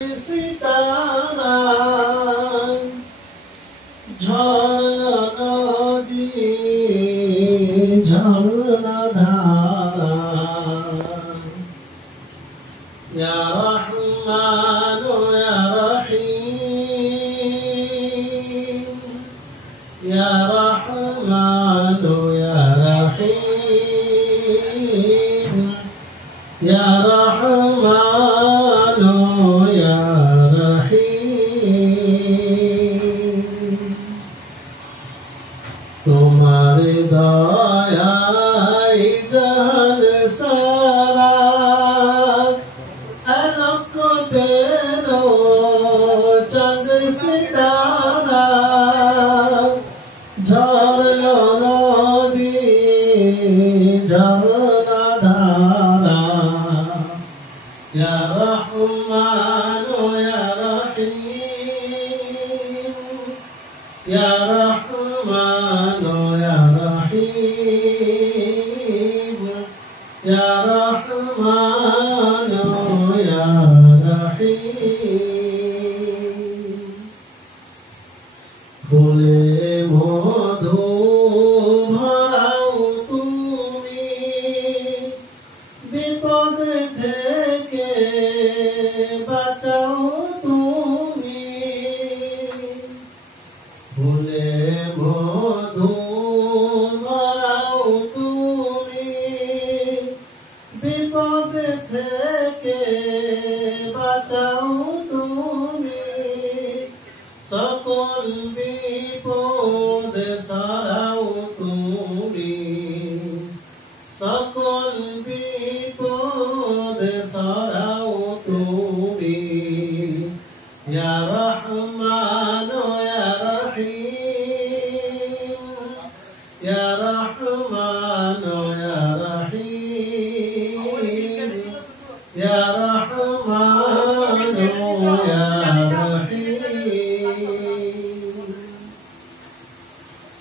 সিতারা ঝর্ণা নদী ঝর্ণা ধারা ইয়া রহমান ইয়া রহিম ইয়া রহমান ইয়া রহিম ইয়া রহমান ইয়া রহিম তোমার দয়ায় জান সারা আলোক পেলো চাঁদ সিতারা ঝরলো নদী ঝরনা ধারা ইয়া রহমান ইয়া রহিম ইয়া রহমান ইয়া রহিম ইয়া রহমান ইয়া রহিম ফুলে মধু ভরাও তুমি বিপদ থেকে বাঁচাও তুমি ফুলে মধু ভরাও তুমি বিপদ থেকে বাঁচাও তুমি সকল বিপদ সারাও তুমি সকল বিপদ সারাও তুমি ইয়া রহমান ইয়া রহিম ইয়া রহমান ইয়া রহিম ইয়া রহমান ইয়া রহিম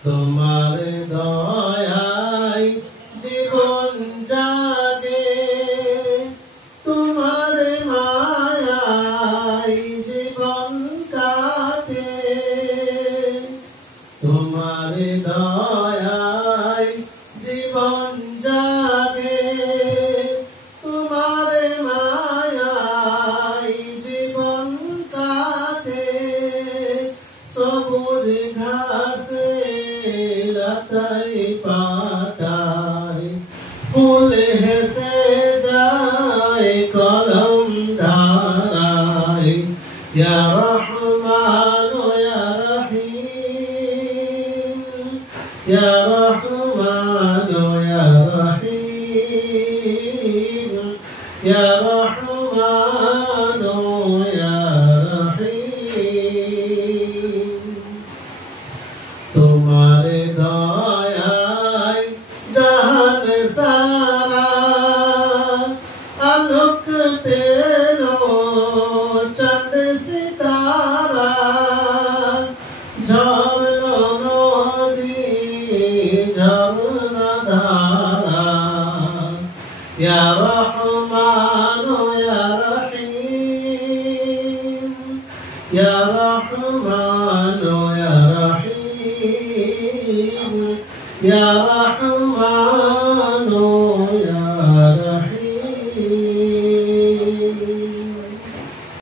তোমার দয়ায় জীবন জাগে তোমার মায়ায় জীবন কাটে তোমার দয়ায় জীবন জাগে তোমার মায়ায় জীবন কাটে সবুজ ঘাসে লতায় পাতায় ফুল হেসে যায় কলম ধারায় ইয়া রহমান ইয়া রহিম ইয়া রহমান ইয়া রহিম ইয়া রহমান ইয়া রহিম তোমার দয়ায় জাহান সারা আলোক পেলো চাঁদ সিতারা ঝরলো নদী ঝরনা ধারা ইয়া রহমান ইয়া রহিম ইয়া রহমান ইয়া রহিম ইয়া